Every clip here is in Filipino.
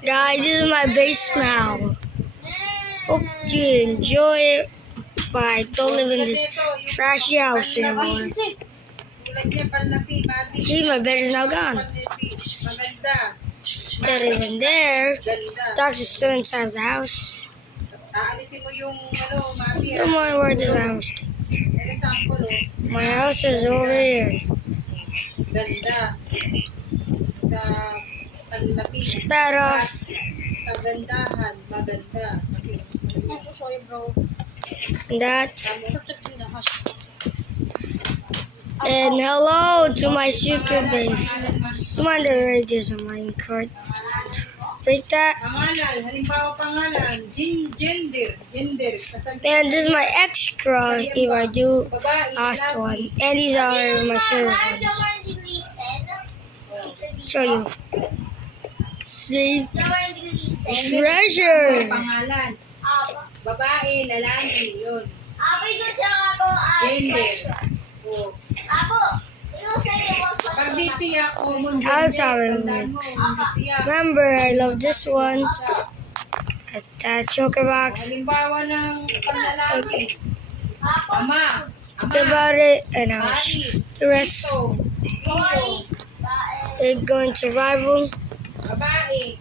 Guys, this is my base now. Hope you enjoy it, but I don't live in this trashy house anymore. See, my bed is now gone. Not even there. Dogs are still inside of the house. Don't mind where this house is. My house is over here. Shut that off. Kagandahan, maganda. I'm so sorry, bro. That. Protecting the house. And hello to my secret base. Come on, there's a minecart. Break that. Pangalan, halimbawa pangalan, gender. And this is my extra if I do last one. And these are my favorite ones. Show you. See? Treasure! Pangalan. Babae, lalaki, yun. Gender. Oh. Pag ditiyak, common That's how gender. it Tandaan mo, works. ditiyak. Remember, I love this one. That choker box. Halimbawa ng panlalaki. Ama. Think about it, and I'll Ari. the rest Ito. Iyo. is going survival. Babae.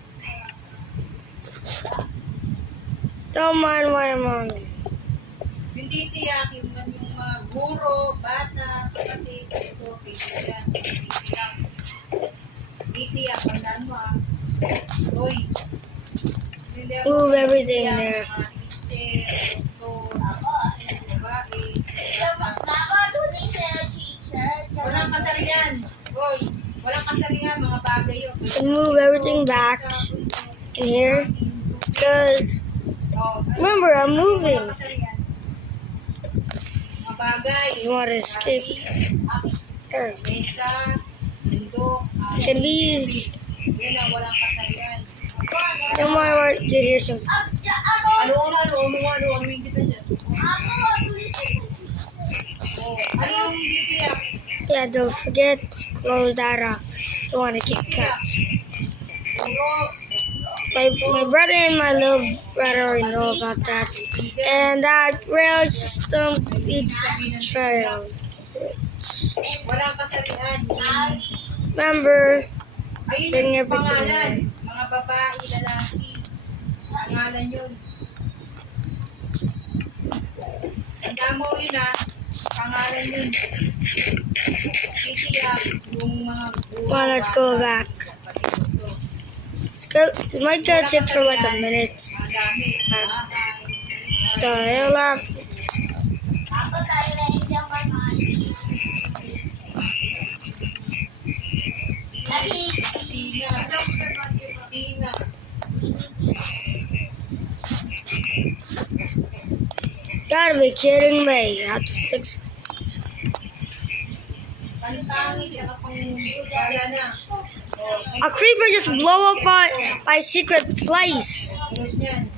Don't mind why I'm on it. Yung titiyak, yung mga guro, bata, kapatid, ito, kaibigan, titiyak. Titiyak, tandaan mo ah. Uy. Move everything in there. Teacher, ito, babae. Walang kasarian. Uy, walang kasarian, mga bagay yun. Move everything back in here. Because, remember, I'm moving. Walang kasarian. Mga bagay. You want to escape? Here. Mesa, bundok, Can be used. yan ang walang kasarian. Don't mind what you hear some. Ano yung kita dyan? Oh, ano yung titiyak? Yeah, don't forget to close that up. Don't want to get cut. Guro, My brother and my little brother already know about that. And that rail system leads trail. walang kasarian. Remember, Ayun bring yung everything pangalan. in. Mga babae, lalaki. Pangalan yun. Tandaan mo yun ah. Pangalan yun. Titiyak. Yung mga guro. Well, let's go back. Let's go. It might get it for like a minute. Mga gamit. Bahay. The hell up. Sina. Gotta be kidding me. I have to fix. Pantangit. Saka pang wala na. A creeper just blow up my secret place. Tapos yan.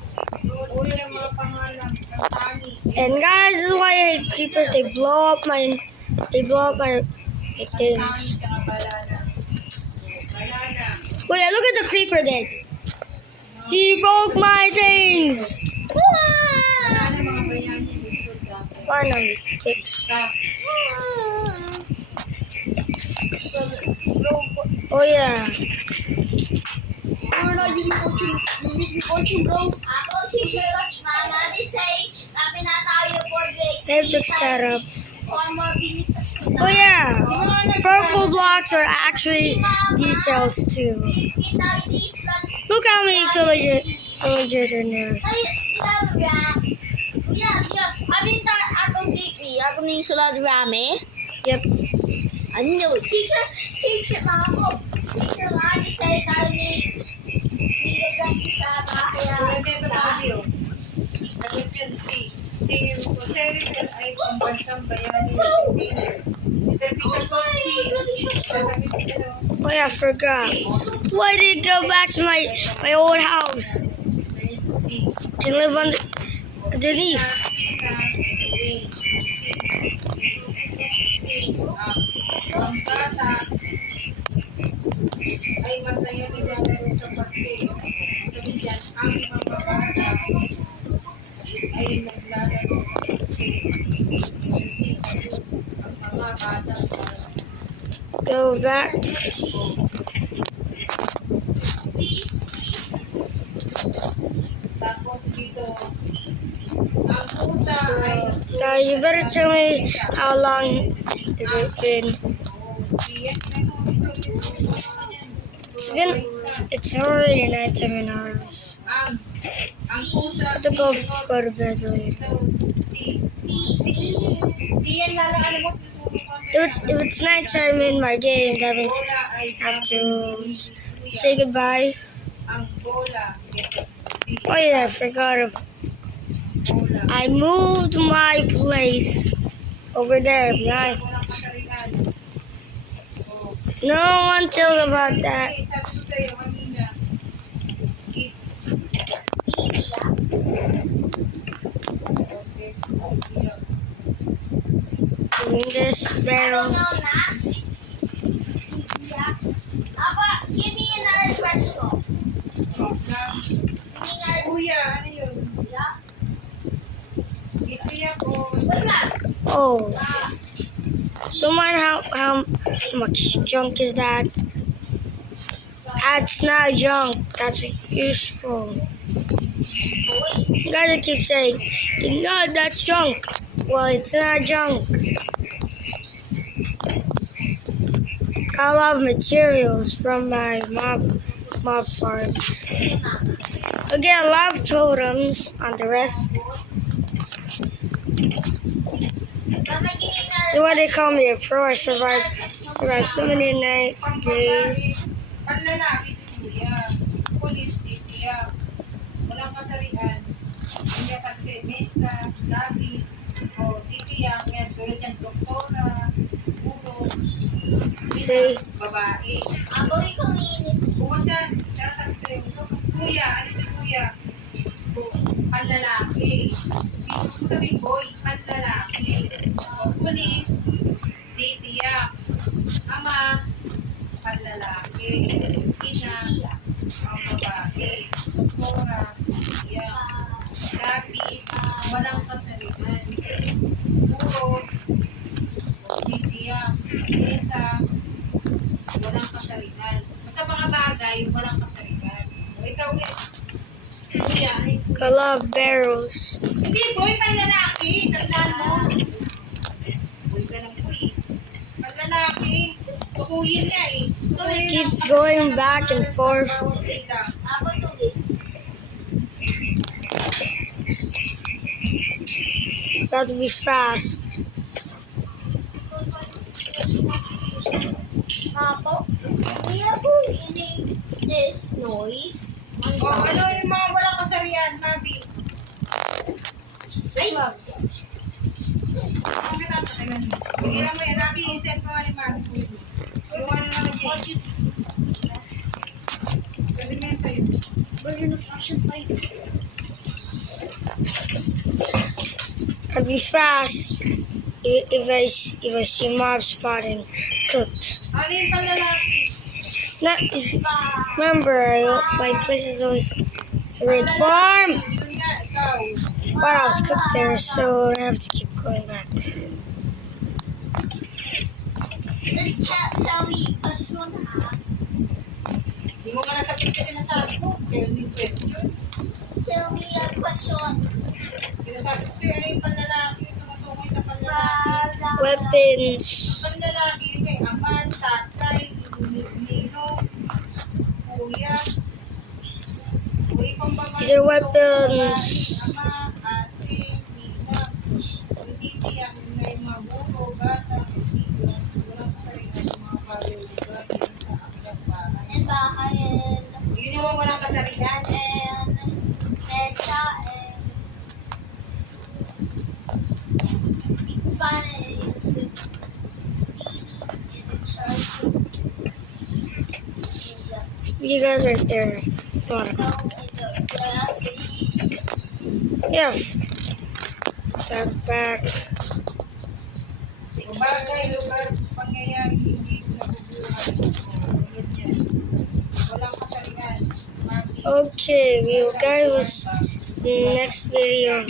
Uri ng mga pangalan. Pantangit. And guys, this is why I hate creepers. They blow up my things. Saka balana. Balana. Wait, look at the creeper then. He broke my things. Balana mga bayani. Dito dati. Why not fix? Sa. Oh yeah. We're not using fortune. You're using fortune, bro. They fixed that up. Oh yeah. Purple blocks are actually details too. Look how many villagers in there. Yep. Ano? Teacher, mama. Teacher, mama, say tayo ni sa bahay. Tulad dito tayo. Tapos yun si Jose Rizal ay pambansang bayani ng Pilipinas. Intervisa ko si sasagot ko. Oh yeah, I forgot. Why did it go back to my old house Si and live underneath? ang bata ay masaya naglalaro sa parke. back. Tapos dito, ang pusa ay Now you better tell me how long has it been. It's already nighttime hours. ang pusa I have to go to bed later. Di yan ano mo, tuturo ko If it's nighttime in my game, that means bola ay I have to say goodbye. ang bola. Oh yeah, I forgot. Bola. I moved my place over there behind. Walang kasarian. Oh. No one tells about that. Sabi ko sa'yo kanina. In this barrel. Papa, give me another question. Kuya, ano yun? Itiyak o Oh, don't mind how much junk is that? That's not junk. That's useful. You gotta keep saying, no, that's junk. Well, it's not junk. Got a lot of materials from my mob farms. I get a lot of totems on the rest. That's why they call me a pro. I survived so many days. panlalaki si Kuya. Pulis, itiyak. Walang kasarian. Hindi kasi mesa, labis, o titiyak. Yan, tulad yan, doktora, puro. See? Babae. Aboy ko linis. Bukas yan. Kaya sabi sa'yo, Kuya, ano si Kuya? Panlalaki. Dito ko sabihin, boy, panlalaki. O pulis, titiyak. Ama, panlalaki. Ina, ang babae. Doktora, titiyak. Lapis, walang kasalinan. Puro, titiyak. Mesa, walang kasalinan. Basta mga bagay, walang kasalinan. O ikaw ulit. Kuya, ay, Got a lot of barrels. hindi, boy, panlalaki. Tandaan mo. Boy ka ng boy. Panlalaki. Tukuyin niya eh. Tukuyin Keep ang- going back and forth. Bawat kita. Apo tubig. Got to be fast. Apo. Kuya po, ini this noise. O, ano yung mga walang kasarian, Mabi? Ay! Ang pinapatagan mo. Hindi lang mo yan. Rabi, i-send mo nga ni Mabi. Yung ano naman dyan. Pwede mo yan sa'yo. Burger na fashion fight. I'd be fast if I see mob spotting cooked. Ano yung panlalaki? Not remember my place is always the red farm. Yun nga, ikaw. Thought I was cooked there, so I have to keep going back. Let's tell me question ha. Hindi mo nga nasagot ka sinasabi ko. Kaya may question. Tell me a question. Sinasabi ko sa'yo, ano yung panlalaki? Tumutukoy sa panlalaki. Weapons. Panlalaki yun kay aman, tatay, nino, kuya. Uy, kung babae, Their weapons. ama, ate, nina. Hindi tiyak na yung mga guro, bata, kaibigan. Walang kasarihan yung mga bagay-lugar sa aklat bahay. And bahay and Yun yung walang kasarihan. mesa and fun and the TV and the charger. You guys right there. Don't wanna- No, and the glass. Yeah. That back. Kung bagay, lugar, pangyayari, hindi nabubuhay. Ulit yan. Walang kasarihan. Mami. Okay, we will guys in the next video.